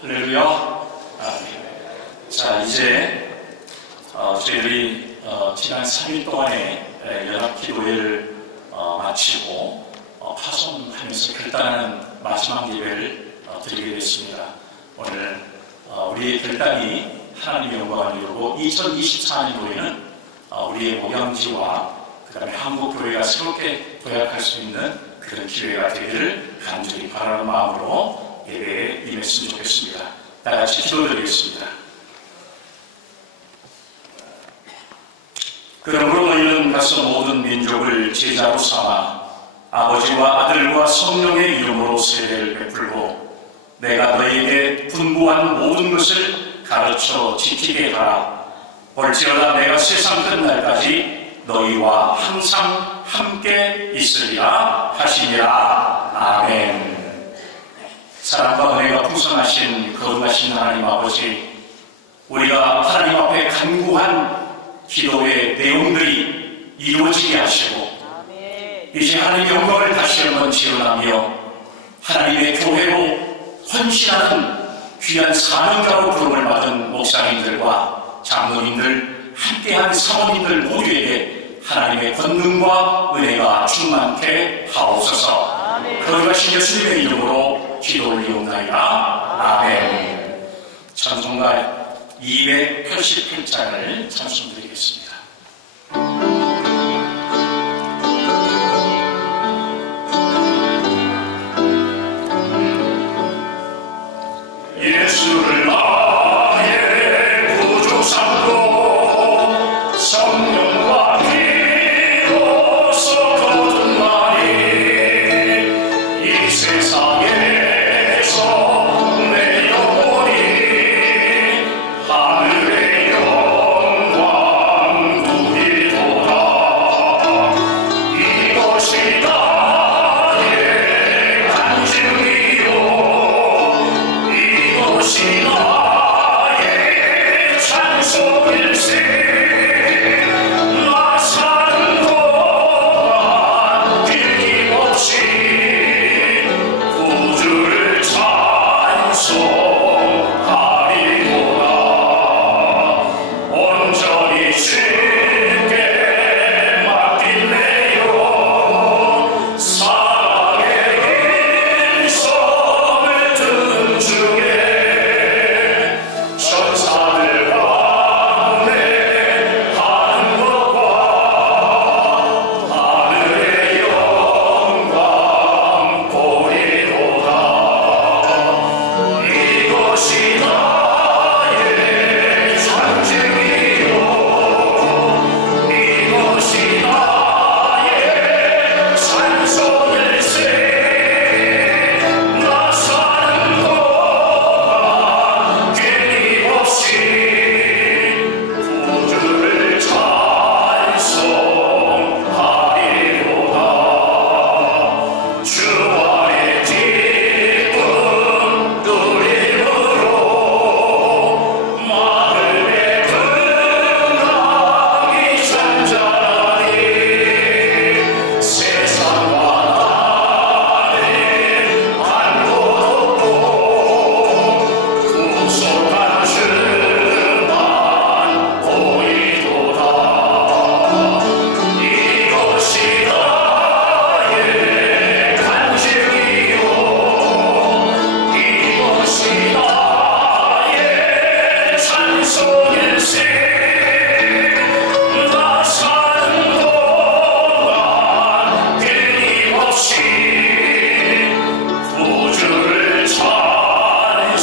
할렐루야. 자, 이제 저희들이 지난 3일 동안에 연합기도회를 마치고 파송하면서 결단하는 마지막 예배를 드리게 됐습니다. 오늘 우리의 결단이 하나님의 영광을 이루고 2024년도에는 우리의 목양지와 그 다음에 한국교회가 새롭게 도약할 수 있는 그런 기회가 되기를 간절히 바라는 마음으로 예배에 임했으면 좋겠습니다. 다 같이 기도드리겠습니다. 그러므로 너희는 가서 모든 민족을 제자로 삼아 아버지와 아들과 성령의 이름으로 세례를 베풀고 내가 너희에게 분부한 모든 것을 가르쳐 지키게 하라. 볼지어다 내가 세상 끝날까지 너희와 항상 함께 있으리라 하시니라. 아멘. 사랑과 은혜가 풍성하신 거룩하신 하나님 아버지, 우리가 하나님 앞에 간구한 기도의 내용들이 이루어지게 하시고 이제 하나님의 영광을 다시 한번 지어나며 하나님의 교회로 헌신하는 귀한 사명자로 부름을 받은 목사님들과 장로님들, 함께한 사모님들 모두에게 하나님의 권능과 은혜가 충만케 하옵소서. 거룩하신 예수님의 이름으로 기도 올리옵나이다. 아멘. 찬송가 288장을 찬송드리겠습니다. 예수를 나의 구주 삼고 성령과 피로써 거듭 세상에서 내 영혼이 하늘의 영광 누리도다. 이것이 나의 간증이요 이것이 나의 찬송일세. 나 사는 동안 빌림없이 온전히 주께 맡길래요. 사랑의 일성을 듣는 중에 천사들 환대하는 것과 하늘의 영광 보리로다. 이것이 나의 찬증이요 이것이 나의 찬송일세. 나 사는 동안 끊임없이 구주를 찬송하리로다. 주 안에 기쁨 누림으로 마음의 평강이 잔잔하니 세상과 나는 한곳 없고 구속한 주만 보이도다. 이것이 나의 간증이요 이것이 나의 찬송일세. 나 사는 동안 끊임없이 구주를 찬송하리로다.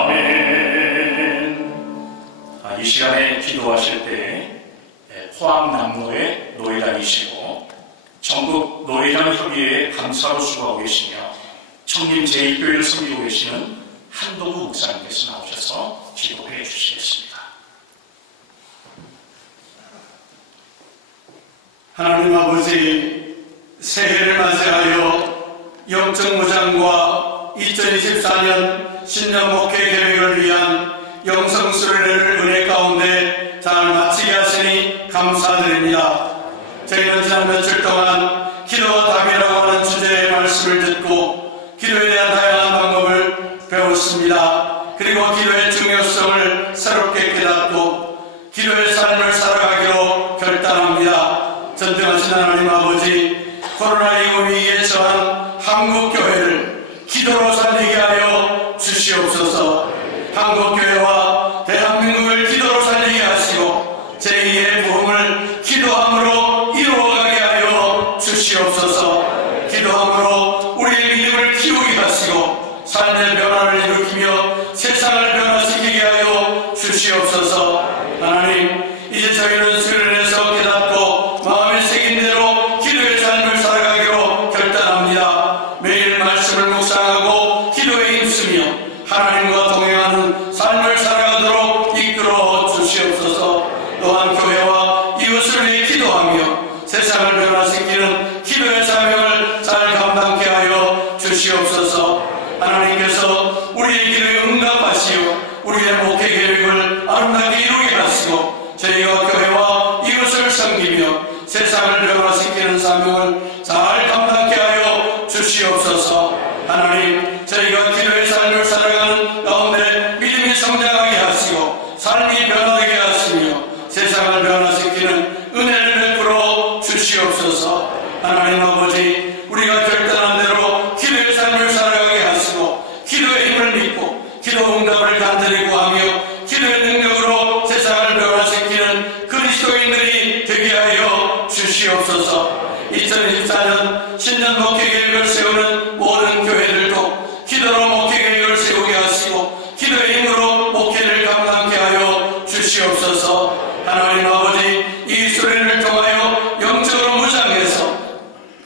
아멘. 이 시간에 기도하실 때 포항남로의 노회장이시고 전국 노회장 협의회의 감사로 수고하고 계시며 청림 제1교회를 섬기고 계시는 한동우 목사님께서 나오셔서 기도해 주시겠습니다. 하나님 아버지, 새해를 맞이하여 영적 무장과 2024년 신년 목회 계획을 위한 영성순례를 은혜 가운데 잘 마치게 하시니 감사드립니다. 저희는 지난 며칠 동안 기도와 답이라고 하는 주제의 말씀을 듣고 기도에 대한 다양한 방법을 배웠습니다. 그리고 기도의 중요성을 새롭게 깨닫고 기도의 삶을 살아가기로 결단합니다. 전등하신 하나님 아버지, 코로나19 위기에 처한 한국교회를 기도로 살리게 하여 주시옵소서. 한국교회와 대한민국을 기도로 살리게 하시고 제2의 부흥을 기도함으로 이루어가게 하여 주시옵소서. 기도함으로 우리의 믿음을 키우게 하시고 삶의 변화를 일으키며 세상을 변화시키게 하여 주시옵소서. 하나님, 이제 저희는 수련해서 깨닫고 마음에 새긴 대로 기도의 삶을 살아가기로 결단합니다. 매일 말씀을 묵상하고 기도에 힘쓰며 하나님과 동행하는 삶을 살아가도록 이끌어 주시옵소서. 또한 교회와 이웃을 위해 기도하며 세상을 변화시키는 기도의 사명을 잘 감당케 하여 주시옵소서. 하나님께서 우리의 기도에 응답하시오 우리의 목회 계획을 아름답게 이루게 하시고 저희가 교회와 이웃을 섬기며 세상을 변화시키는 사명을 잘 감당케 하여 주시옵소서. 하나님, 저희가 기도의 삶을 살아가는 가운데 믿음이 성장하게 하시고 삶이 변화되게 하시며 세상을 변화시키는 은혜를 베풀어 주시옵소서. 하나님 아버지, 우리가 결단한 대로 기도의 삶을 살아가게 하시고 기도의 힘을 믿고 기도 응답을 간절히 구하며 기도의 능력으로 세상을 변화시키는 그리스도인들이 되게 하여 주시옵소서. 2024년 신년 목회 계획을 세우는 모든 교회들도 기도로 목회 계획을 세우게 하시고 기도의 힘으로 목회를 감당케 하여 주시옵소서. 하나님 아버지, 이 수련을 통하여 영적으로 무장해서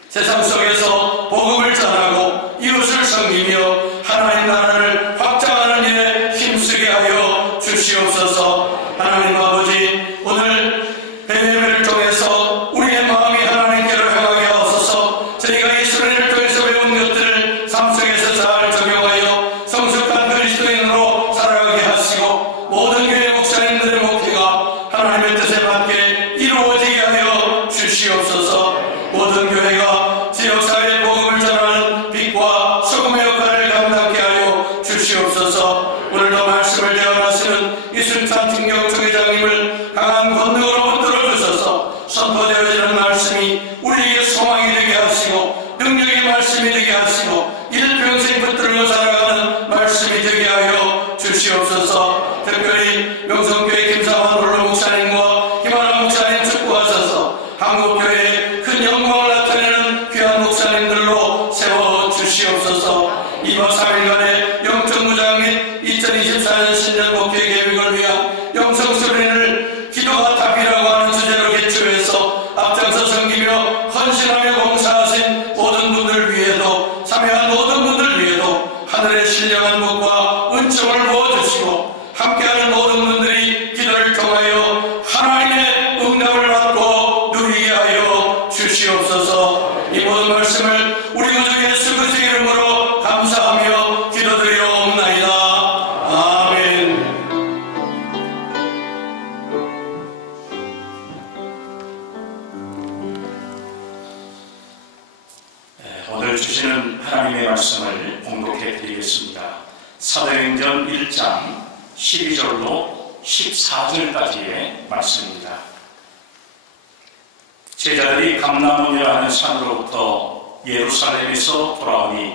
세상 속에서 복음을 전하고 이웃을 섬기며 하나님 나라를 확장하는 일에 힘쓰게 하여 주시옵소서. 하나님 아버지, 오늘 예배를 통해서 우리의 마음이 하나님께로 향하게 하소서. 저희가 이 수련을 통해서 배운 것들을 삶 속에서 잘 적용하여 성숙한 그리스도인으로 살아가게 하시고 모든 교회 목사님들의 목회가 하나님의 뜻에 맞게 이루어지게 하여 주시옵소서. 모든 교회가 지역사회의 복음을 전하는 빛과 소금의 역할을 감당케 하여 주시옵소서. 오늘도 말씀을 대언하시는 이순찬 tin경총회장님을 강한 권능으로 붙들어 주셔서 선포되어지는 말씀이 우리에게 소망이 되게 하시고 능력의 말씀이 되게 하시고 일평생 붙들고 살아가는 말씀이 되게 하여 주시옵소서. 특별히 명성교회 김상환 홀로 목사님과 김하나 목사님 축복하셔서 한국교회에 큰 영광을 나타내는 귀한 목사님들로 세워주시옵소서. 2박 3일간의 영적무장 및 2024년 신년 목회 계획을 위한 영성수련을 기도와 답이라고 하는 주제로 개최해서 앞장서 섬기며 헌신하며 봉사하신 모든 분들 위에도 참여한 모든 분들 위에도 하늘의 신령한 복과 은총을 부어주시고 함께하는 모든 분들이 기도를 통하여 하나님의 응답을 받고 누리게 하여 주시옵소서. 이 모든 말씀을 우리 구주 예수 그리스도의 이름으로 감사하며 기도드리옵나이다. 아멘. 오늘 주시는 하나님의 말씀을 봉독해 드리겠습니다. 사도행전 1장 12절로 14절까지의 말씀입니다. 제자들이 감람원이라 하는 산으로부터 예루살렘에서 돌아오니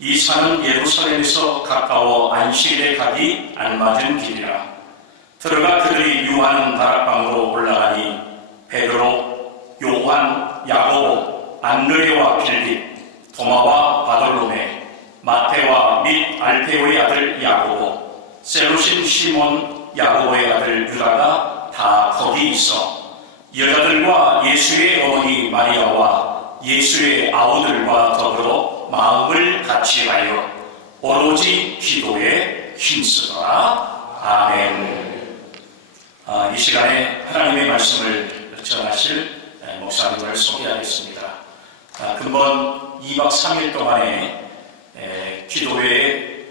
이 산은 예루살렘에서 가까워 안식일에 가기 알맞은 길이라. 들어가 그들이 유하는 다락방으로 올라가니 베드로, 요한, 야고보, 안드레와 빌립, 도마와 바돌로메, 마테와 및 알페오의 아들 야고보, 셀루신 시몬 야고보의 아들 유다가 다 거기 있어 여자들과 예수의 어머니 마리아와 예수의 아우들과 더불어 마음을 같이하여 오로지 기도에 힘쓰더라. 아멘. 이 시간에 하나님의 말씀을 전하실 목사님을 소개하겠습니다. 근본 2박 3일 동안에 기도회의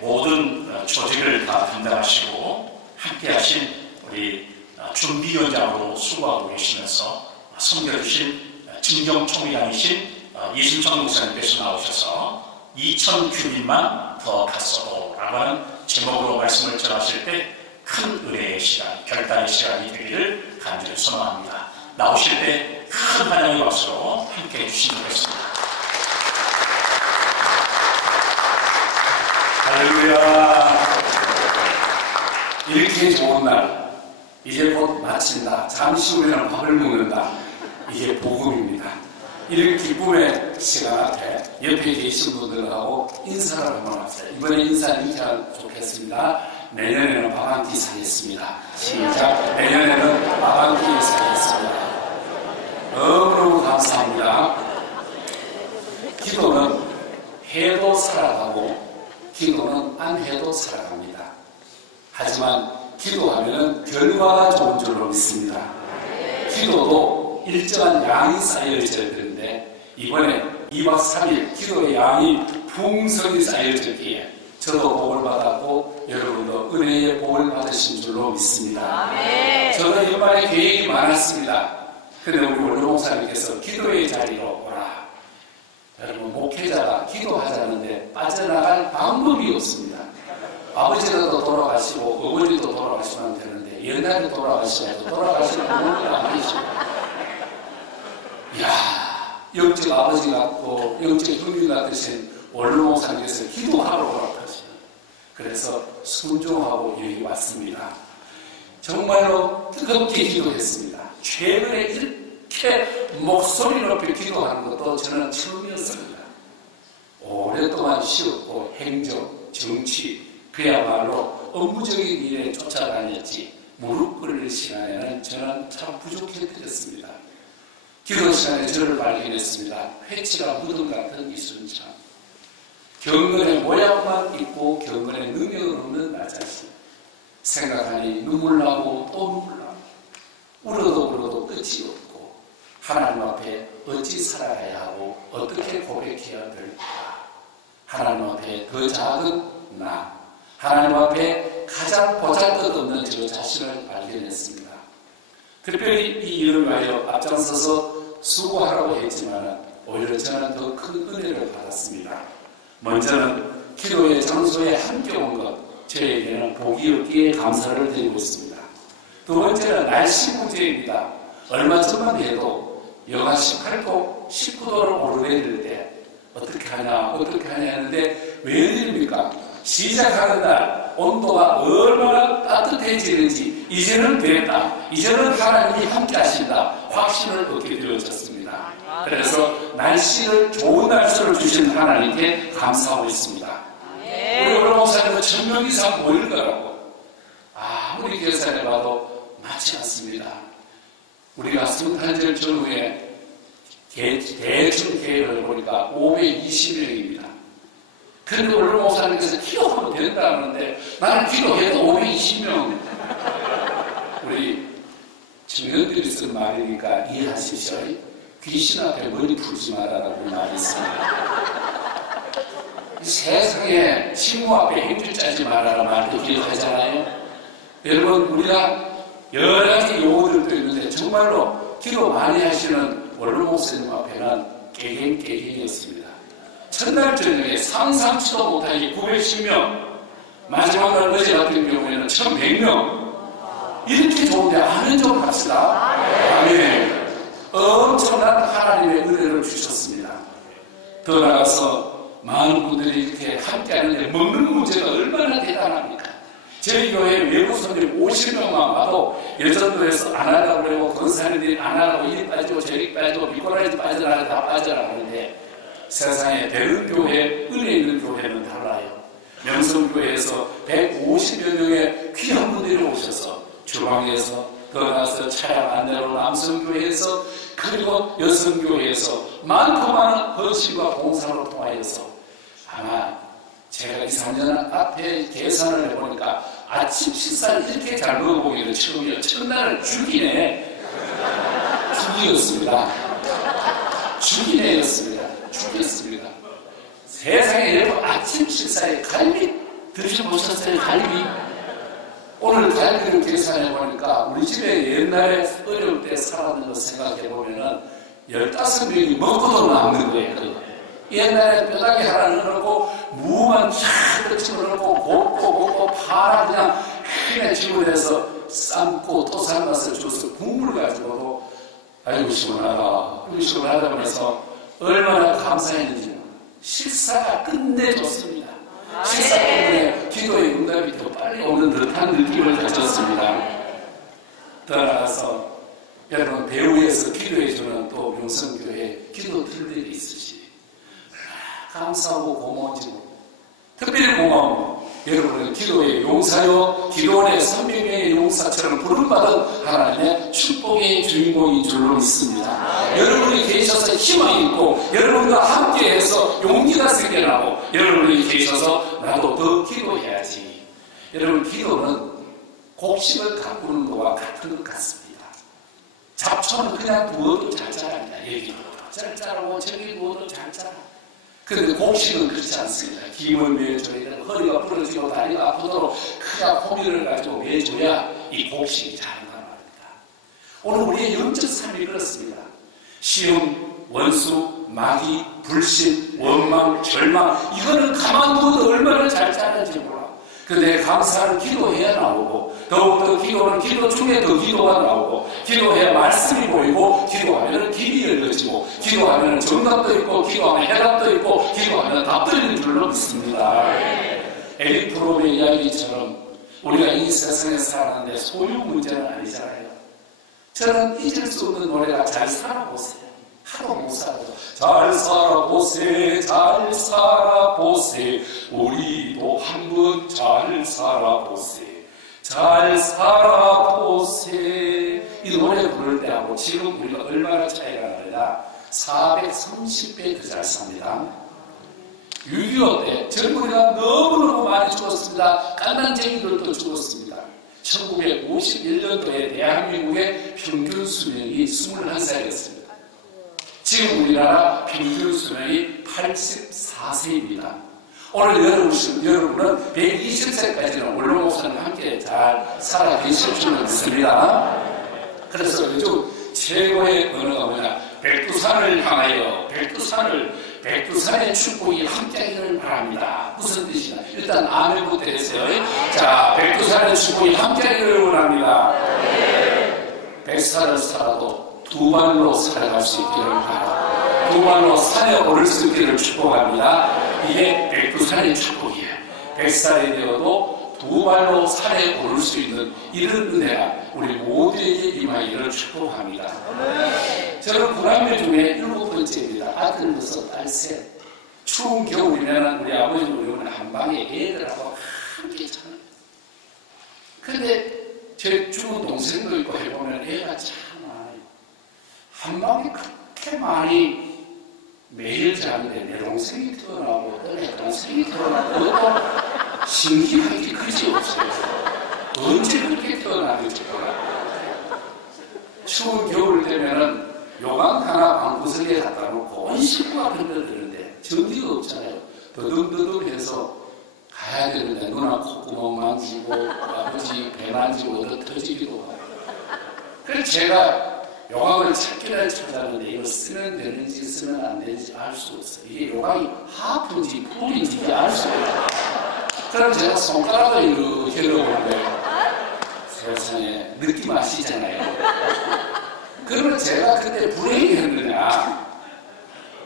모든 조직을 다 담당하시고 함께하신 우리 준비위원장으로 수고하고 계시면서 섬겨주신 진경총회장이신 이순천 목사님께서 나오셔서 2000규빗만 더 갔어도 라고 하는 제목으로 말씀을 전하실 때 큰 은혜의 시간, 결단의 시간이 되기를 간절히 소망합니다. 나오실 때 큰 환영의 박수로 함께 해주시면 좋겠습니다. 할렐루야. 이렇게 좋은 날, 이제 곧 마친다. 잠시 후에는 밥을 먹는다. 이게 복음입니다. 이런 기쁨의 시간 앞에 옆에 계신 분들하고 인사를 한번 합시다. 이번에 인사는 이렇게 하면 좋겠습니다. 내년에는 밥 한 끼 사겠습니다. 시작. 내년에는 밥 한 끼 사겠습니다. 너무너무 감사합니다. 기도는 해도 살아가고 기도는 안 해도 살아갑니다. 하지만 기도하면 결과가 좋은 줄로 믿습니다. 기도도 일정한 양이 쌓여져야 되는데 이번에 2박 3일 기도의 양이 풍성히 쌓여졌기에 저도 복을 받았고 여러분도 은혜의 복을 받으신 줄로 믿습니다. 저는 연말에 계획이 많았습니다. 그런데 우리 원로 목사님께서 기도의 자리로 오라. 여러분 목회자가 기도하자는데 빠져나갈 방법이 없습니다. 아버지도 돌아가시고 어머니도 돌아가시면 되는데 옛날에 돌아가시면 돌아가시는 부모가 아니시고 이야 영적 아버지 같고 영적 형님 같으신 원로 목사님께서 기도하러 오라고 하시는 그래서 순종하고 여기 왔습니다. 정말로 뜨겁게 기도했습니다. 최근에 이렇게 목소리 높이 기도하는 것도 저는 처음이었습니다. 오랫동안 쉬었고 행정, 정치 그야말로 업무적인 일에 쫓아다녔지 무릎 꿇을 시간에는 저는 참 부족해드렸습니다. 기도 시간에 저를 발견했습니다. 회치가 무덤 같은 이순찬. 경건의 모양만 있고 경건의 능력을 없는 나 자신. 생각하니 눈물 나고 또 눈물 나고 울어도 울어도 끝이 없고 하나님 앞에 어찌 살아가야 하고 어떻게 고백해야 될까. 하나님 앞에 더 작은 나 하나님 앞에 가장 보잘것없는 저 자신을 발견했습니다. 특별히 이 일을 위하여 앞장서서 수고하라고 했지만 오히려 저는 더 큰 은혜를 받았습니다. 먼저는 기도의 장소에 함께 온 것 저에게는 복이었기에 감사를 드리고 있습니다. 두 번째는 날씨 문제입니다. 얼마 전만 해도 영하 18도, 19도를 오르내릴 때 어떻게 하냐 했는데 웬일입니까? 시작하는 날 온도가 얼마나 따뜻해지는지 이제는 됐다. 이제는 하나님이 함께 하신다. 확신을 얻게 되어졌습니다. 그래서 날씨를 좋은 날씨를 주신 하나님께 감사하고 있습니다. 우리 오늘 목사님은 1000명 이상 모일 거라고 아무리 계산해봐도 맞지 않습니다. 우리가 성탄절 전후에 대충 계획을 해보니까 520명입니다. 그런데 오늘 목사님께서 기도하면 된다는데 나는 기도해도 520명. 우리 청년들이 쓴 말이니까 이해하십시오. 귀신 앞에 머리 풀지 마라라고 말이 있습니다. 세상에 친구 앞에 행주 짜지 마라라는 말도 기도하잖아요. 여러분 우리가 여러 가지 용어들도 있는데 정말로 기도 많이 하시는 원로 목사님 앞에는 깨갱이었습니다. 첫날 저녁에 상상치도 못하게 910명, 마지막 날 어제 같은 경우에는 1100명. 이렇게 좋은데 아멘 좀 합시다. 아멘. 엄청난 하나님의 은혜를 주셨습니다. 더 나아가서 많은 분들이 이렇게 함께 하는데 먹는 문제가 얼마나 대단합니까? 저희 교회 외국 손님 50명만 와도 여전도에서 안 하라고 그러고 권사님들이 안 하라고 이리 빠지고 저리 빠지고 미꾸라지 빠져라 다 빠져라 하는데 세상에 되는 교회, 은혜 있는 교회는 달라요. 명성교회에서 150여 명의 귀한 분들이 오셔서 주방에서 더 나아가서 차량 안내로 남성교회에서 그리고 여성교회에서 많고 많은 헌신과 봉사로 통하여서 아마 제가 2, 3년 앞에 계산을 해보니까 아침 식사를 이렇게 잘 먹어보기는 처음이에요. 첫날은 죽이네. 죽이었습니다. 죽이네였습니다. 죽였습니다. 세상에 여러분 아침 식사에 갈비 드셔보셨어요? 갈비? 오늘 오늘 달기를 계산해 보니까 우리 집에 옛날에 어려울 때 살았는 거 생각해 보면은 15명이 먹고도 남는 거예요. 옛날에 뼈다귀 하나 넣어놓고 무만 쫙 집어넣고 곱고 파란 그냥 크게 집어내서 삶고 또 삶아서 줘서 국물 가지고도 아이고 시원하다 하면서 얼마나 감사했는지 식사가 끝내줬습니다. 식사 때문에 기도의 응답이 더 빨리 오는 듯한 느낌을 가졌습니다. 더 나아가서 여러분 배후에서 기도해주는 또 명성교회 기도 들들이 있으시 감사하고 고마운지 특별히 고마운 여러분은 기도의 용사요 기도원의 300명의 용사처럼 부름받은 하나님의 축복의 주인공인 줄로 믿습니다. 여러분이 계셔서 희망이 있고 여러분과 함께해서 용기가 생겨나고 여러분이 계셔서 나도 더 기도해야지. 여러분 기도는 곡식을 가꾸는 것과 같은 것 같습니다. 잡초는 그냥 두어도 잘 자랍니다. 여기 잘 자라고 저기 두어도 잘 자라. 그런데 곡식은 그렇지 않습니다. 김을 매줘야 허리가 부러지고 다리가 아프도록 크게 호미를 가지고 매줘야 이 곡식이 자란단 말입니다. 오늘 우리의 영적 삶이 그렇습니다. 시험, 원수, 마귀, 불신, 원망, 절망 이거는 가만두어도 얼마나 잘 자라는지 몰라. 근데 감사를 기도해야 나오고 더욱더 기도는 기도 중에 더 기도가 나오고 기도해야 말씀이 보이고 기도하면 길이 열려지고 기도하면 정답도 있고 기도하면 해답도 있고 기도하면 답도 있는 줄로 믿습니다. 에릭 프롬의 이야기처럼 우리가 이 세상에 살아가는데 소유 문제는 아니잖아요. 저는 잊을 수 없는 노래가 잘 살아보세요. 하도 못 살아도 잘 살아보세 잘 살아보세 우리도 한번 잘 살아보세 잘 살아보세 이 노래 부를 때하고 지금 우리가 얼마나 차이가 나느냐 430배 더 잘 삽니다. 6.25 때 젊은이가 너무너무 많이 죽었습니다. 깐난쟁이들도 죽었습니다. 1951년도에 대한민국의 평균 수명이 21살이었습니다. 지금 우리나라 평균 수명이 84세입니다. 오늘 여러분은 120세까지는 원로 목사님과 함께 잘 살아 계실 줄 믿습니다. 그래서 요즘 최고의 언어가 뭐냐? 백두산을 향하여 백두산의 축복이 함께하기를 바랍니다. 무슨 뜻이냐? 일단 아멘부터 했어요. 자, 백두산의 축복이 함께하기를 원합니다. 100살을 살아도 두 발로 살아갈 수 있기를 바랍니다. 두 발로 산에 오를 수 있기를 축복합니다. 이게 백두산의 축복이에요. 100살이 되어도 두 발로 산에 오를 수 있는 이런 은혜가 우리 모두에게 임하기를 축복합니다. 저는 9남매 중에 7번째입니다. 아들 6, 딸 3. 추운 겨울이면 우리 아버지는 우리는 한방에 애들하고 함께 자는. 그런데 제 죽은 동생도 있고 해보면 애가 참 많아요. 한방에 그렇게 많이 매일 자는데 내 동생이 태어나고 내 동생이 태어나고 그것도 신기한 게 그지 없어요. 언제 그렇게 태어나는지 몰라. 추운 겨울 되면은 요강 하나 방구석에 갖다 놓고 온 식구가 건너드는데 전기가 없잖아요. 더듬더듬해서 가야 되는데 누나 콧구멍 만지고 아버지 배 만지고 얻어 터지기도 하고. 그래서 제가 요강을 찾기를 찾았는데 이걸 쓰면 되는지 쓰면 안 되는지 알 수 없어요. 이게 요강이 하프인지 풀인지 알 수 없어요. 그럼 제가 손가락을 이렇게 넣어보는데 세상에 느낌 아시잖아요. 그러면 제가 그때 불행했느냐?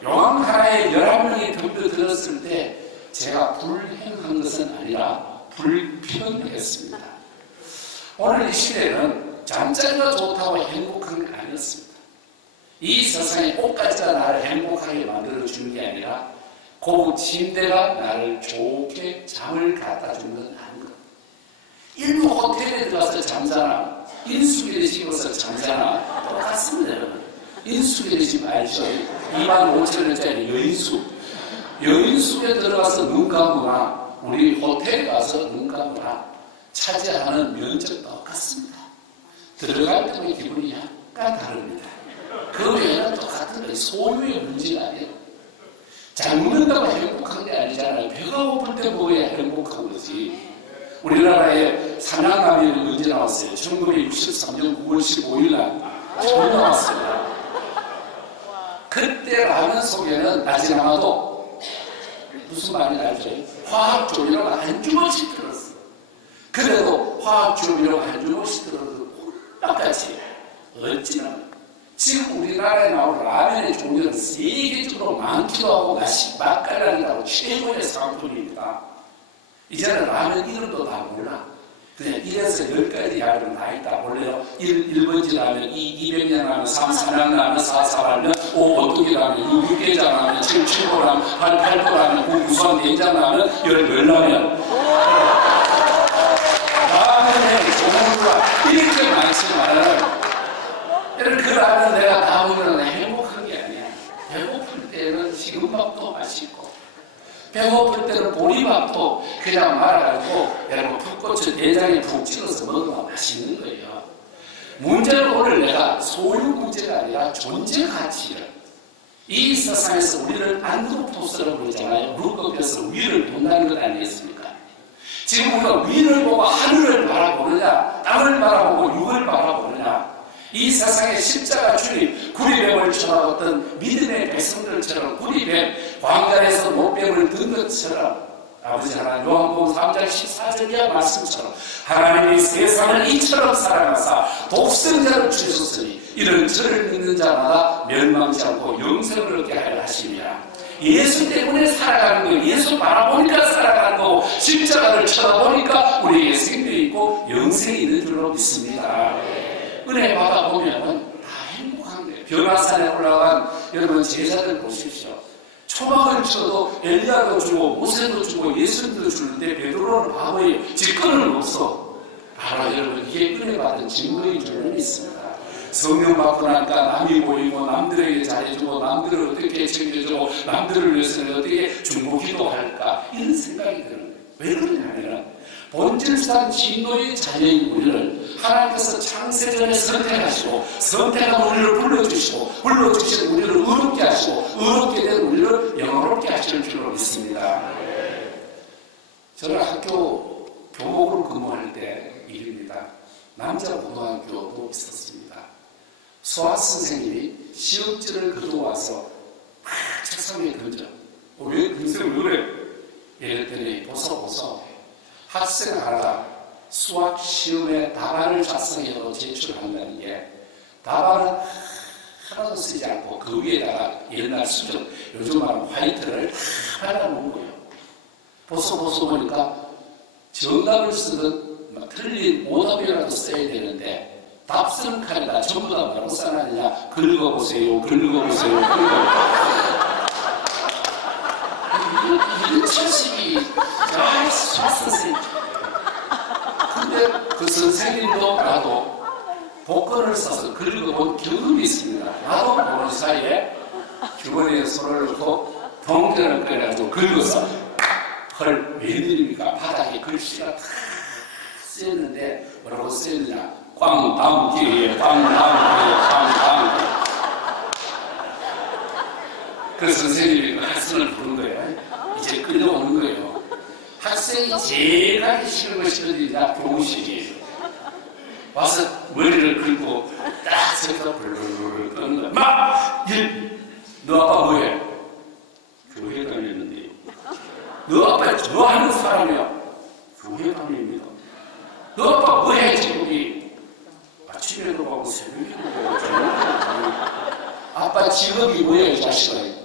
요강 하나에 11명이 덤벼들었을 때 제가 불행한 것은 아니라 불편했습니다. 오늘 이 시대는 잠자리가 좋다고 행복한 게 아니었습니다. 이 세상에 옷가지가 나를 행복하게 만들어주는 게 아니라 고급 침대가 나를 좋게 잠을 갖다 주는 건 아닌 것. 일부 호텔에 들어가서 잠자나 인수기의 집에서 잠자나 똑같습니다. 여러분. 인수기의 집 알죠? 25,000원짜리 여인숙에 들어가서 눈 감으나 우리 호텔에 가서 눈 감으나 차지하는 면적 똑같습니다. 들어갈 때의 기분이 약간 다릅니다. 그 외에는 똑같은 거예요. 소유의 문제가 아니에요. 잘 먹는다고 행복한 게 아니잖아요. 배가 고플 때 먹어야 행복한 거지. 우리나라에 산양라면이 언제 나왔어요? 1963년 9월 15일 날 처음 나왔습니다. 그때 라면 속에는 아직아마도 무슨 말인지 알죠? 화학조미료가 한 주먹씩 들었어. 그래도 화학조미료가 한 주먹씩 들어도 꿀맛같이 어찌나 지금 우리나라에 나온 라면의 종류는 세계적으로 많기도 하고 맛깔나기도 최고의 상품입니다. 이제는 라면 이름도 다 몰라. 그냥 1에서 10가지 이야기는 다 있다. 원래요 1번지 라면, 200년 라면, 3양 라면, 4, 8면, 5, 오뚜기 라면, 6, 게장 라면, 7, 7고 라면, 8, 8고 라면, 9, 구수한 된장 라면, 10, 라면. 라면의 종류가 이렇게 많지만 그 라면 내가 다 먹으면 행복한 게 아니야. 배고플 때는 식은밥도 맛있고 배고플 때는 보리밥도 그냥 말아가지고 여러분 푹 내장에 푹 찍어서 먹으면 맛있는 거예요. 문제는 오늘 내가 소유 문제가 아니라 존재 가치를 이 세상에서 우리를 안드로포스라고 그러잖아요. 물급에서 위를 본다는 것 아니겠습니까? 지금 우리가 위를 보고 하늘을 바라보느냐 땅을 바라보고 육을 바라보느냐 이 세상에 십자가 주님 구리뱀을 쳐다봤던 믿음의 백성들처럼 구리뱀 광야에서 못뱀을 든 것처럼 아버지 하나님 요한복음 3장 14절 이하 말씀처럼 하나님이 세상을 이처럼 사랑하사 독생자를 주셨으니 이는 저를 믿는 자마다 멸망치 않고 영생을 얻게 하려 하심이라. 예수 때문에 살아가는 거예요. 예수 바라보니까 살아가는 거고 십자가를 쳐다보니까 우리에게 생명이 있고 영생이 있는 줄로 믿습니다. 은혜 받아보면 다 행복한 거예요. 변화산에 올라간 여러분 제자들 보십시오. 초막을 쳐도 엘리야도 주고 모세도 주고 예수님도 주는데 베드로는 바보예요. 직권은 없어. 바로 여러분 이게 은혜 받은 증거인 줄로 믿습니다. 성령 받고 나니까 남이 보이고 남들에게 잘해주고 남들을 어떻게 챙겨주고 남들을 위해서는 어떻게 중보기도 할까 이런 생각이 드는 거예요. 왜 그러냐면 본질상 진노의 자녀인 우리를 하나님께서 창세전에 선택하시고 선택한 우리를 불러주신 우리를 의롭게 하시고 의롭게 된 우리를 영원롭게 하시는 줄로 믿습니다. 저는 학교 교목으로 근무할 때 일입니다. 남자 고등학교도 있었습니다. 수학 선생님이 시험지를 가져와서 막 책상 위에 던져. 왜 선생님 왜 그래? 이랬더니 보소 학생 하나가 수학 시험에 답안을 작성해서 제출한다는 게 답안은 하나도 쓰지 않고 그 위에다가 옛날 수정 요즘 말하면 화이트를 다 발라놓은 거예요. 보소 보니까 정답을 쓰든 틀린 오답이라도 써야 되는데 답 쓰는 칸에다 전부 다 뭐라고 써놨느냐 긁어보세요. 이런 철식이 수학 선생님. 근데 그 선생님도 나도 복권을 써서 긁어본 경험이 있습니다. 나도 모르는 사이에 주머니에 손을 넣고 동전을 꺼내가지고 긁어서 헐 웬일입니까? 바닥에 글씨가 다 쓰였는데 뭐라고 쓰였느냐 꽝당기에 꽝당기에 그 선생님이 그 학생을 부른 거예요. 이제 끌려오는 거예요. 학생이 제일 하기 싫은 것이 어디냐? 교무실이에요. 와서 머리를 긁고 딱 서서 불르르 떠는 거야. 너 아빠 뭐해? 교회 다녔는데요. 너 아빠 뭐 하는 사람이야? 교회 다닙니다. 너 아빠 뭐해? 제국이 아침에도 가고 새벽에도 가고 아빠 직업이 뭐야 이 자식아?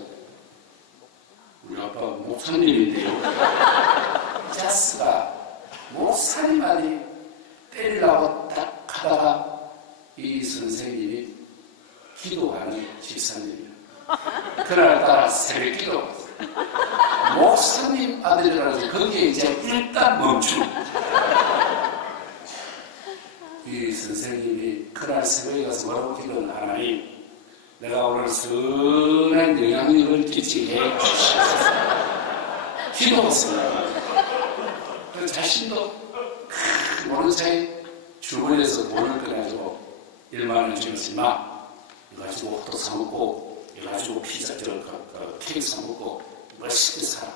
우리 아빠 목사님인데요. 자스가 목사님만이 때리려고 딱 하다가 이 선생님이 기도하는 집사님이에요. 그날따라 새벽 기도가 왔어요. 목사님 아들이라서 거기에 이제 일단 멈추고 이 선생님이 그날 새벽에 가서 뭐라고 기도는 하나님 내가 오늘 선한 영향력을 끼치게 해 주시옵소서. 기도했습니다. 그 자신도 모르는 사이 주머니에서 돈을 꺼내가지고 1만 원 주면서 마 이거 가지고 옷도 사먹고 이거 가지고 피자 케이크 사먹고 멋있게 살아.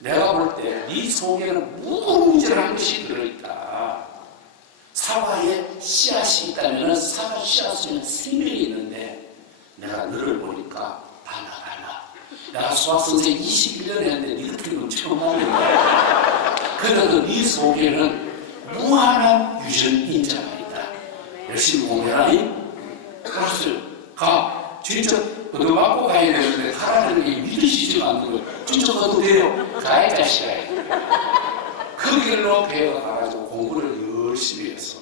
내가 볼 때 네 속에는 무궁무진한 것이 들어있다. 사과에 씨앗이 있다면 사과 씨앗 속에는 생명이 있는데 내가 너를 보니까 달라. 내가 수학선생 21년 했는데 네 같은 건 처음 하는데 그래도 네 속에는 무한한 유전인자가 있다. 열심히 공부해라. 알았어요. 가. 진짜 너 맞고 가야 되는데 가라는 게 믿으시지가 않는 거예요. 진짜 가도 돼요. 가야 자식아. 그 길로 배워가가지고 공부를 열심히 했어.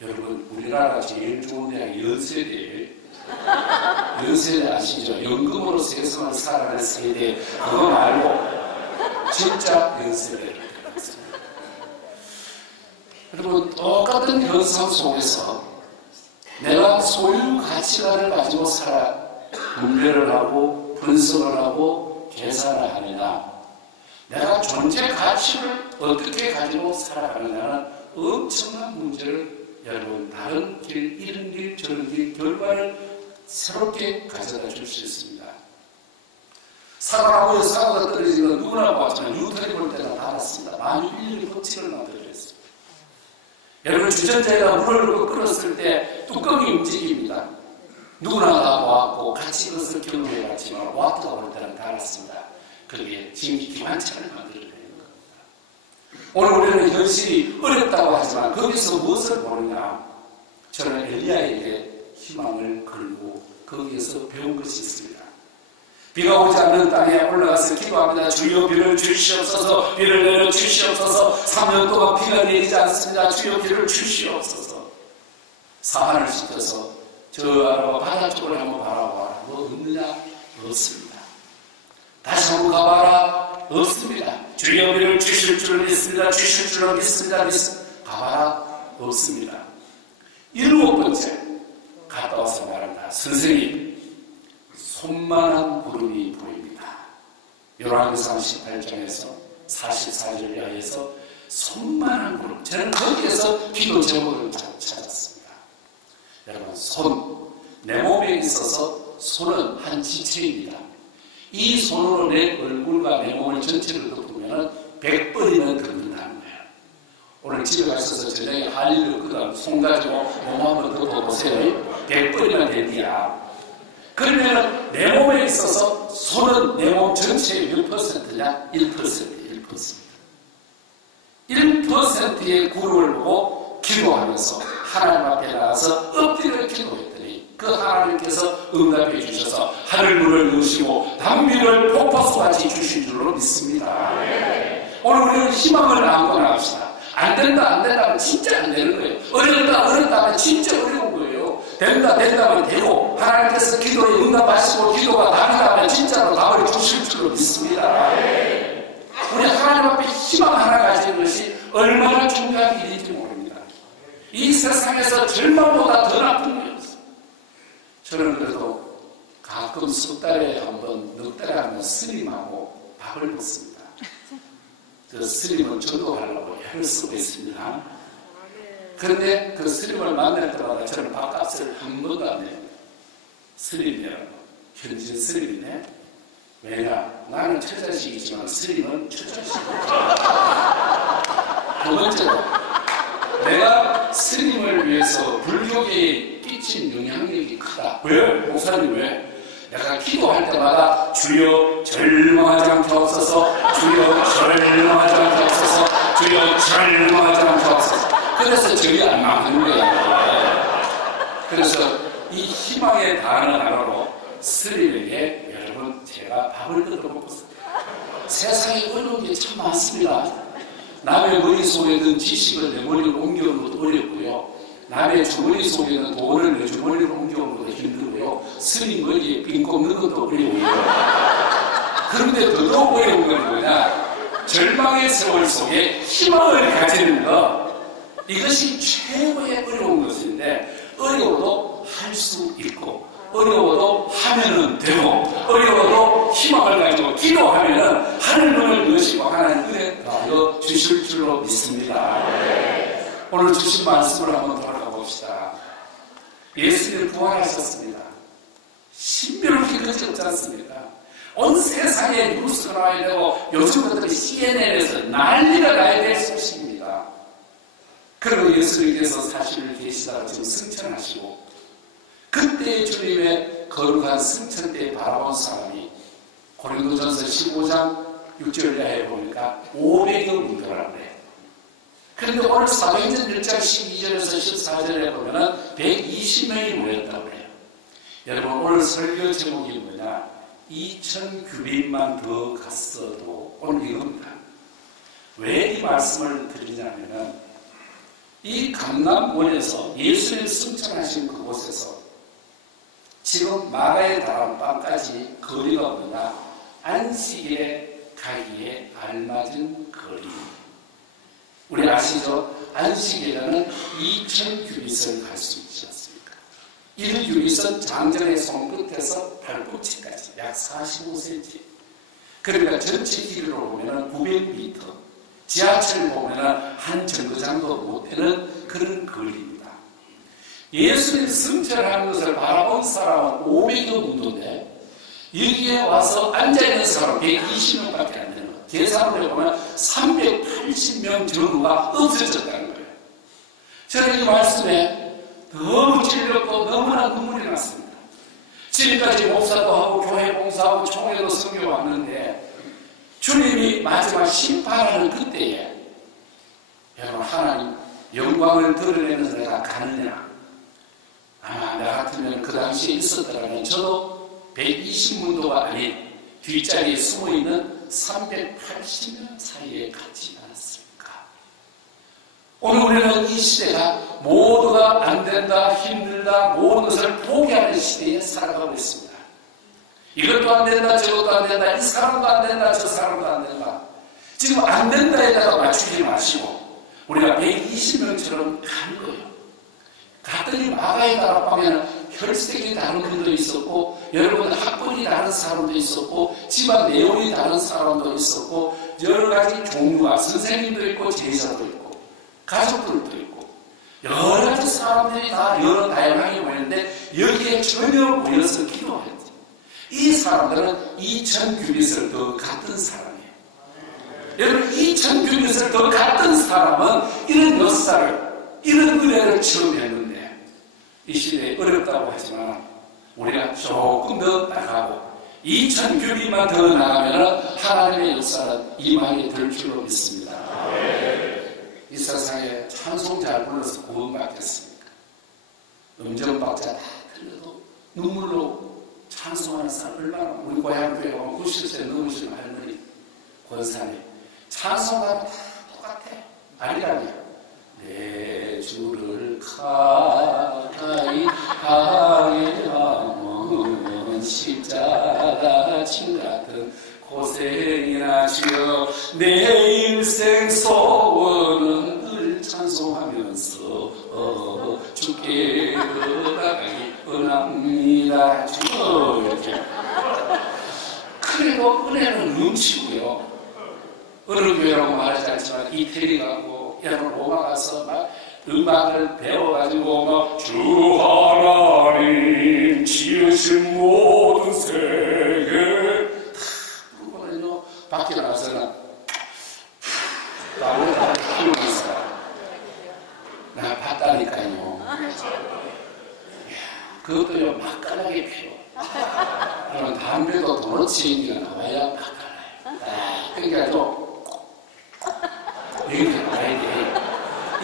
여러분 우리나라가 제일 좋은 대학 연세대. 연세대 아시죠? 연금으로 세상을 살아가는 세대. 그거 말고 진짜 연세대를 들어갔습니다. 여러분 똑같은 현상 속에서 내가 소유 가치관을 가지고 분별을 하고 분석을 하고 계산을 하느냐, 내가 존재 가치를 어떻게 가지고 살아가느냐는 엄청난 문제를 여러분 다른 길, 이런 길, 저런 길 결과를 새롭게 가져다 줄 수 있습니다. 사과하고 사과가 떨어지는 건 누구나 보았지만 뉴턴이 볼 때는 다 알았습니다. 만유인력이 법칙을 만들어냈습니다. 여러분 주전자에다 물을 끓었을 때 뚜껑이 움직입니다. 누구나 다 보았고 같이 그것을 경험해봤지만 와트가 볼 때는 다 알았습니다. 그게 지금 기관차를 만들어내는 겁니다. 오늘 우리는 현실이 어렵다고 하지만 거기서 무엇을 보느냐, 저는 엘리야에게 희망을 걸고 거기에서 배운 것이 있습니다. 비가 오지 않는 땅에 올라가서 기도합니다. 주여 비를 주시옵소서. 비를 내려 주시옵소서. 3년 동안 비가 내리지 않습니다. 주여 비를 주시옵소서. 사한을 시켜서 저 아래와 바다 쪽을 한번 바라봐라. 뭐 없느냐? 없습니다. 다시 한번 가봐라. 없습니다. 주여 비를 주실 줄 믿습니다. 주실 줄 믿습니다. 가봐라. 없습니다. 7번째 갔다 와서 말합니다. 선생님, 손만한 구름이 보입니다. 요한계시록 18장에서 44절 이하에서 손만한 구름. 저는 거기에서 기도 제목을 찾았습니다. 여러분, 내 몸에 있어서 손은 한 지체입니다. 이 손으로 내 얼굴과 내 몸을 전체를 덮으면 100번이면 덮는다는 거예요. 오늘 집에 가셔서 저녁에 할 일 없거든. 손 가지고 몸 한번 덮어보세요. 100번이나 된디야. 그러면 내 몸에 있어서 손은 내 몸 전체의 몇 퍼센트냐? 1%. 1%의 구름을 보고 기도하면서 하나님 앞에 나가서 엎드려 기도했더니 그 하나님께서 응답해 주셔서 하늘문을 여시고 담비를 폭포수같이 주신 줄로 믿습니다. 오늘 우리는 희망을 안고 나갑시다. 안 된다 하면 진짜 안 되는 거예요. 어렵다 하면 진짜 어려운 거예요. 된다 하면 되고, 하나님께서 기도에 응답하시고 기도가 답이다 하면 진짜로 답을 주실 줄로 믿습니다. 우리 하나님 앞에 희망 하나 가지는 것이 얼마나 중요한 일인지 모릅니다. 이 세상에서 절망보다 더 나쁜 게 없어요. 저는 그래도 가끔 석 달에 한 번, 넉 달에 한 번 스님하고 밥을 먹습니다. 그 스님은 전도하려고 애를 쓰고 있습니다. 그런데 그 스님을 만날 때마다 저는 밥값을 한 번도 안 내요. 스님이라고. 현진 스님이네. 왜냐? 나는 처자식이지만 스님은 처자식이죠. 두 번째로, 내가 스님을 위해서 불교계에 끼친 영향력이 크다. 왜? 목사님 왜? 내가 기도할 때마다 주여 절망하지 않게 하옵소서, 주여 절망하지 않게 하옵소서, 주여 절망하지 않게 하옵소서. 그래서 저기 안 망하는 거예요. 그래서 이 희망의 단어 하나로 스님에게 여러분 제가 밥을 뜯어먹었어요. 세상에 어려운 게 참 많습니다. 남의 머릿속에 든 지식을 내 머리로 옮겨오는 것도 어렵고요. 남의 주머니 속에 있는 돈을 내 주머니로 옮겨오는 것도 힘들고요. 스님 머리에 빈 꼽는 것도 어려워요. 그런데 더더욱 어려운 건 뭐냐? 절망의 세월 속에 희망을 가지는 것. 이것이 최고의 어려운 것인데, 어려워도 할 수 있고, 어려워도 하면은 되고, 어려워도 희망을 가지고 기도하면은 하늘문을 여시고 하나님 은혜 더하여 주실 줄로 믿습니다. 오늘 주신 말씀을 한번 돌아가 봅시다. 예수님이 부활하셨습니다. 신비롭게 그지 없지 않습니까? 온 세상에 뉴스가 나와야 되고 요즘 것들이 CNN에서 난리가 나야 될 소식입니다. 그리고 예수님께서 사실을 계시다가 지금 승천하시고 그때 주님의 거룩한 승천 때 바라본 사람이 고린도전서 15장 6절 이하에 보니까 500여 문도라고 그래요. 그런데 오늘 사도행전 1장 12절에서 14절에 보면은 120명이 모였다고 그래요. 여러분 오늘 설교 제목이 뭐냐? 2000규빗만 더 갔어도 오늘 이겁니다. 왜 이 말씀을 드리냐면은 이 감남원에서 예수님 승천하신 그곳에서 지금 마가의 다람방까지 거리가 뭐냐? 안식일에 가기에 알맞은 거리. 우리 아시죠? 안식일에는 2000규빗을 갈 수 있지 않습니까? 1규빗은 장정의 손끝에서 발꿈치까지 약 45cm. 그러니까 전체 길이로 보면 900m. 지하철 보면 한 정거장도 못 되는 그런 거리입니다. 예수님 승천하는 것을 바라본 사람은 500여 문도인데 여기에 와서 앉아있는 사람은 120명밖에 안 되는 거예요. 계산을 해보면 380명 정도가 없어졌다는 거예요. 저는 이 말씀에 너무 찔렸고 너무나 눈물이 났습니다. 지금까지 목사도 하고 교회 봉사하고 총회도 섬겨 왔는데 주님이 마지막 심판하는 그때에 여러분 하나님 영광을 드러내면서 내가 가느냐? 아마 나 같으면 그 당시에 있었더라면 저도 120문도가 아닌 뒷자리에 숨어있는 380명 사이에 갇지 않았습니까? 오늘 우리는 이 시대가 모두가 안 된다, 힘들다, 모든 것을 포기하는 시대에 살아가고 있습니다. 이것도 안 된다, 저것도 안 된다, 이 사람도 안 된다, 저 사람도 안 된다. 지금 안 된다에다가 맞추지 마시고 우리가 120명처럼 가는 거예요. 갔더니 마가에 다락방에는 혈색이 다른 분도 있었고 여러분 학번이 다른 사람도 있었고 집안 내용이 다른 사람도 있었고 여러 가지 종류가 선생님도 있고 제자도 있고 가족들도 있고 여러 가지 사람들이 다 여러 다양하게 모였는데 여기에 전혀 모여서 기도했죠. 이 사람들은 2000규빗을 더 갔던 사람이에요. 여러분 2000규빗을 더 갔던 사람은 이런 역사를 이런 은혜를 처음 했는데 이 시대에 어렵다고 하지만 우리가 조금 더 나가고 2000규빗만 더 나가면 하나님의 역사는 임하게 될 줄로 믿습니다. 이 세상에 찬송 잘 불러서 구원받겠습니까? 음정박자 다 틀려도 눈물로 찬송하는 사람 얼마나 우리 고향교회 가면 90세 넘으신 할머니 권사님 찬송하면 다 똑같아. 아니라니요. 내 주를 가까이 하게 하면 십자가 진 같은 고생이나 지어 내 인생 소원은 늘 찬송하면서 주께 나가기 원합니다. 이렇게. 그래도 은혜는 넘치고요. 어느 교회라고 말하지 않지만 이태리 가고 여러분 로마 가서 막 음악을 배워가지고 막 주 하나님 지으신 모든 세계 다 부르거든요. 밖에 나가서는 나보다 키우고 있어요. 나 봤다니까요. 그것도요 맛깔나게 피워. 그러면 담배도 도넛이 인기가 나와야 맛깔나요. 그러니까 이렇게 나와야 돼.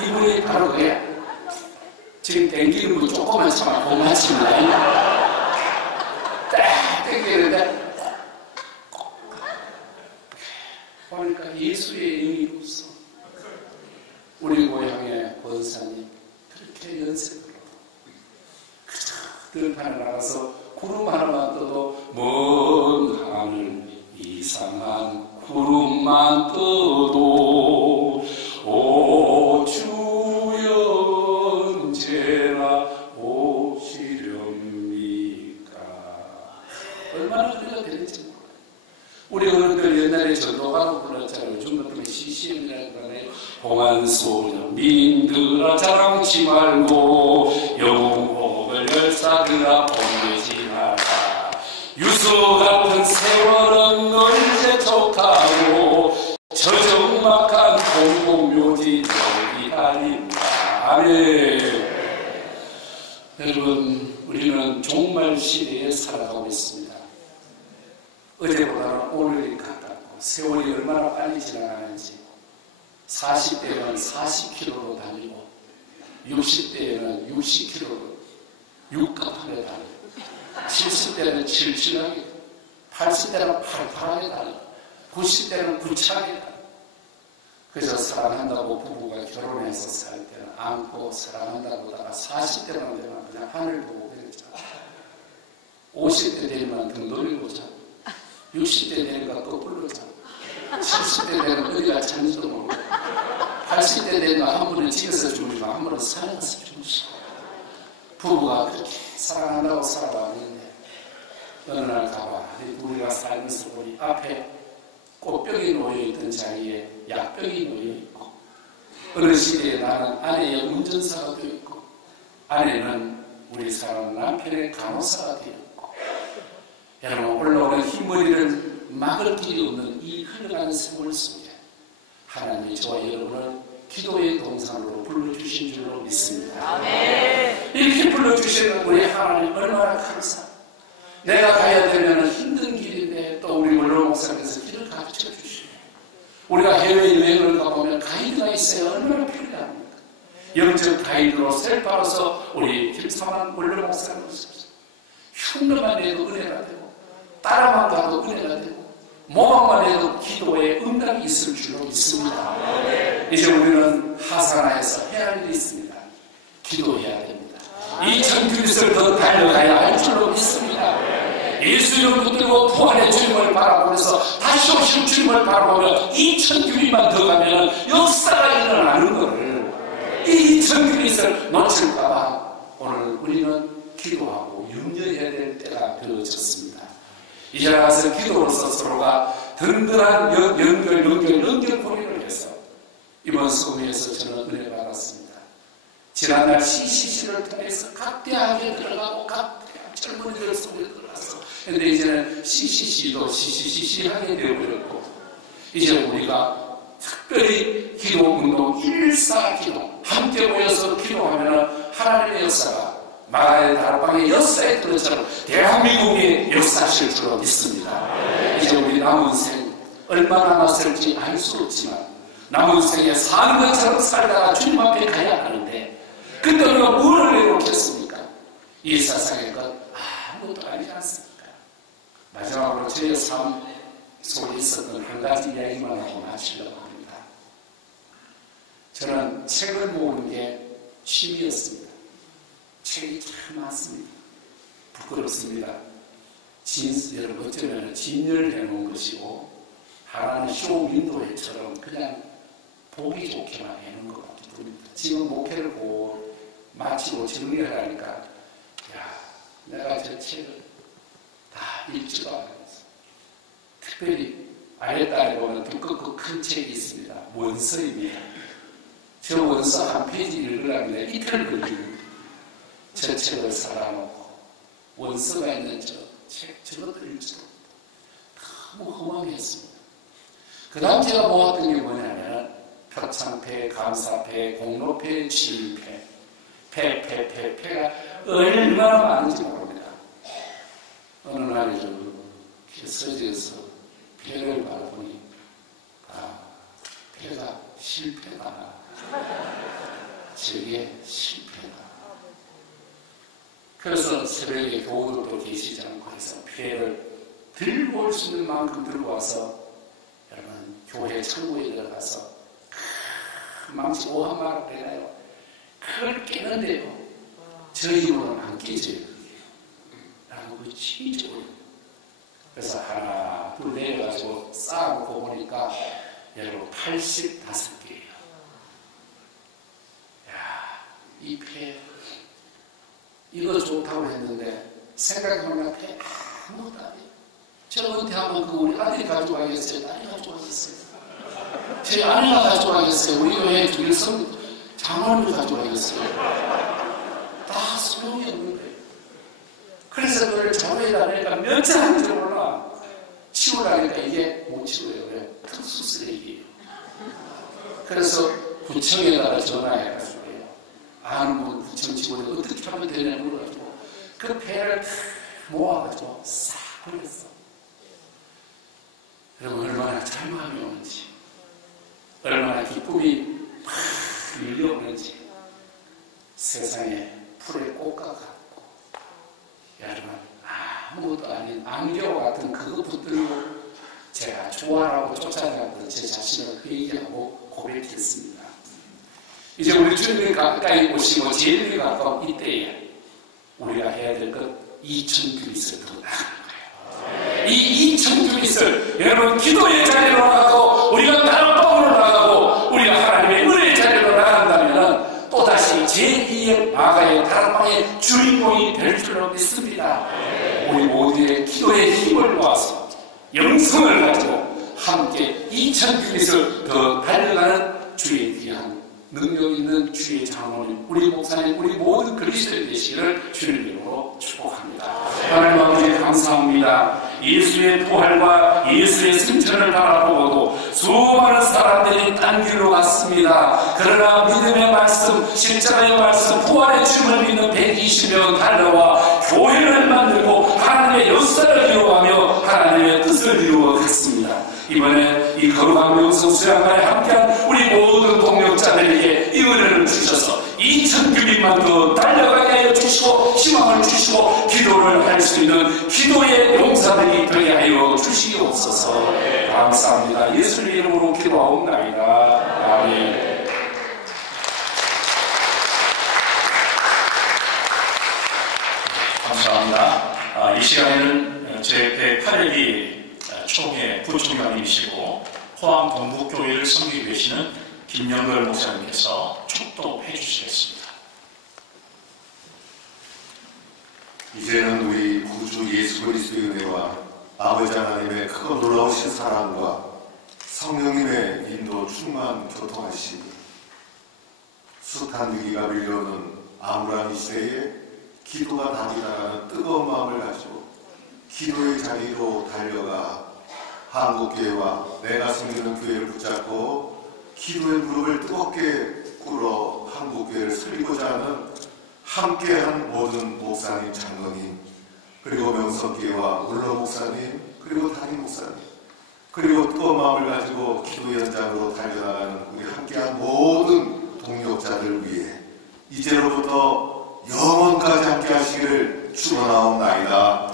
이분이 바로 그래. 지금 땡기는 거 조금만 참아 고맙습니다. 딱 땡기는데 보니까 예수의 영이 없어. 우리 고향의 권사님 그렇게 연색으로 그저 들판에 나가서 구름 하나만 떠도 먼 하늘 이상한 구름만 떠도 오 주여 언제나 오시렵니까. 얼마나 우리가 되는지 몰라요. 우리 어른들 옛날에 전도가로 불렀잖아요. 요즘 같으면 CCM이라고 그러네요. 홍한소녀 민들아 자랑치 말고 영웅복을 열사들아 범되지 마라. 유서 같은 세월은 널 재촉하고 저 적막한 공공묘지 너희 아닙니다. 아멘. 여러분, 우리는 종말 시대에 살아가고 있습니다. 어제보다는 오늘이 가깝고 세월이 얼마나 빨리 지나가는지 40대는 40km로 달리고 60대에는 60km로 육갑하게 달리고 70대는 칠칠하게 80대는 팔팔하게 달리고 90대는 구차하게 달리고 그래서 사랑한다고 부부가 결혼해서 살 때는 안고 사랑한다고 하다가 40대만 되면 그냥 하늘 보고 그랬죠. 50대 되면 등 돌리고 자고 60대 되니까 거꾸로 자고 70대 되면 어디가 잔지도 모르고 80대 되면 한 분은 집에서 주무시고 한 분은 산에서 주무시고 부부가 그렇게 사랑한다고 살아왔는데 어느 날 가봐 우리가 살면서 우리 앞에 꽃병이 놓여있던 자리에 약병이 놓여있고 어느 시대에 나는 아내의 운전사가 되어있고 아내는 우리 사랑 남편의 간호사가 되어있고 여러분 올라오는 흰머리를 막을 길이 없는 이 흘러가는 세월 속에 하나님이 저와 여러분을 기도의 동산으로 불러주신 줄로 믿습니다. 아멘. 이렇게 불러주시는 우리 하나님 얼마나 감사합니다. 내가 가야 되면 힘든 길인데 또 우리 원로 목사님께서 길을 가르쳐 주시고 우리가 해외여행을 가보면 가이드가 있어야 얼마나 필요합니까? 영적 가이드로 셀파로서 우리 김사만 원로 목사님 오셨습니다. 흉내만 내도 은혜가 되고 따라만 가도 은혜가 되고 모방만 해도 기도에 응답이 있을 줄로 믿습니다. 이제 우리는 하산하에서 해야 할 일이 있습니다. 기도해야 됩니다. 이 전길을 더 달려가야 할 줄로 믿습니다. 예수님을 붙들고 부활의 주님을 바라보면서 다시 오실 주님을 바라보며 이 천규리만 더 가면 역사가 일어나는 것을 이 천규리를 놓칠까봐 오늘 우리는 기도하고 염려해야 될 때가 되어졌습니다. 이제 나가서 기도로서 서로가 든든한 연결고리를 해서 이번 수금에서 저는 은혜 받았습니다. 지난날 CCC를 통해서 각대하게 들어가고 각대한 젊은이들 속에 들어가서 근데 이제는 CCC도 CCC하게 되어버렸고 이제 우리가 특별히 기도운동 114 기도 함께 모여서 기도하면 하나님의 역사가 마가의 다락방의 역사의 그릇처럼 대한민국의 역사실 줄로 믿습니다. 이제 우리 남은 생 얼마나 남았을지 알 수 없지만 남은 생에 사는 것처럼 살다가 주님 앞에 가야 하는데 그때 우리가 뭘 내놓겠습니까? 이 세상의 것 아무것도 아니지 않습니까? 마지막으로 제 삶 속에 있었던 한 가지 이야기만 하고 마치려고 합니다. 저는 책을 모으는 게 취미였습니다. 책이 참 많습니다. 부끄럽습니다. 여러분 어쩌면 진열해 놓은 것이고 하나는 쇼 윈도우처럼 그냥 보기 좋게만 해놓은 것 같습니다. 지금 목회를 마치고 정리를 하니까 야 내가 저 책을 다 읽지도 않았어. 특별히 아랫단에 보면 두껍고 큰 책이 있습니다. 원서입니다. 저 원서 한 페이지 읽으려면 이틀 걸립니다. 저 책을 사놔놓고 원서가 있는 저 책 저것도 읽지도 너무 허망했습니다. 그 다음 제가 모았던 게 뭐냐면 표창패, 감사패, 공로패, 지인패 패가 얼마나 많은지 모릅니다. 어느 날 이렇게 서지에서 패를 바라보니 패가 실패다. 저게 실패다. 그래서 새벽에 교우들도 계시지 않고 해서 패를 들고 올 수 있는 만큼 들고 와서 여러분 교회 창고에 들어가서 망치 오한마를 내나요? 그걸 깨는데요. 저 힘으로는 안 깨져요. 라고 진짜 그래서 하나 둘 내가지고 쌓아놓고 보니까 여러분 85개예요. 이 패 이거 좋다고 했는데 생각해보면 패 아무것도 안 해요. 저 은퇴하면 그 우리 아들이 가져가겠어요? 딸이 가져가겠어요? 제 아내가 가져가겠어요? 우리 교회 주일성 장로님이 가져가겠어요? 다 소용이 없는 거예요. 그래서 그걸 장로에 다니니까 몇 장 하는지 몰라. 치우라니까 이게 못 치워요. 그래. 특수 쓰레기예요. 그래서 구청에다가 전화해가지고 아는 분 구청 직원이 어떻게 하면 되냐고 물어가지고 그 배를 모아가지고 싹 버렸어. 여러분 얼마나 잘마음이 오는지, 얼마나 기쁨이 팍 밀려오는지, 세상에 풀에 꽃가같고 여러분 아무것도 아닌 안개와 같은 그거 붙들고 제가 좋아하고 쫓아다녔던 제 자신을 회개하고 고백했습니다. 이제 우리 주님이 가까이 오시고 제일 가까운 이때에 우리가 해야 될 것 2000규빗을 더 나가는 거예요. 이 2000규빗을 여러분 기도의 자리로 나가고 우리가 다락방으로 나가고 우리가 하나님의 은혜의 자리로 나간다면 또다시 제2의 마가의 다락방의 주인공이 될 줄로 믿습니다. 우리 모두의 기도의 힘을 모아서 영성을 가지고 함께 2000규빗을 더 달려가는 주의 귀한 능력 있는 주의 장로님, 우리 목사님, 우리 모든 그리스도인 되시기를 주님 이름으로 축복합니다. 하나님 아버지 감사합니다. 예수의 부활과 예수의 승천을 바라보고도 수많은 사람들이 딴 길로 갔습니다. 그러나 믿음의 말씀, 십자가의 말씀, 부활의 주님을 믿는 120명 달려와 교회를 만들고 하나님의 역사를 이루어가며 하나님의 뜻을 이루어갔습니다. 이번에 이 거룩한 명성 수양관에 함께한 우리 모든 동역자들에게 이 은혜를 주셔서 2000규빗만 더 달려가게 하여 주시고 희망을 주시고 기도를 할 수 있는 기도의 용사들이 되게 하여 주시옵소서. 감사합니다. 예수님 이름으로 기도하옵나이다. 아멘. 감사합니다. 이 시간에는 제 108기 총회 부총장님이시고 포항 동북교회를 섬기고 계시는 김영걸 목사님께서 축도해 주시겠습니다. 이제는 우리 구주 예수 그리스도의 은혜와 아버지 하나님의 크고 놀라우신 사랑과 성령님의 인도 충만 교통하시니 숱한 위기가 밀려오는 암울한 이 시대에 기도가 답이 나가는 뜨거운 마음을 가지고 기도의 자리로 달려가 한국교회와 내가 섬기는 교회를 붙잡고 기도의 무릎을 뜨겁게 꿇어 한국교회를 살리고자 하는 함께한 모든 목사님, 장로님, 그리고 명석교회와 울러 목사님, 그리고 담임 목사님, 그리고 뜨거운 마음을 가지고 기도 현장으로 달려나가는 우리 함께한 모든 동역자들 위해 이제로부터 영원까지 함께 하시기를 축원하옵나이다.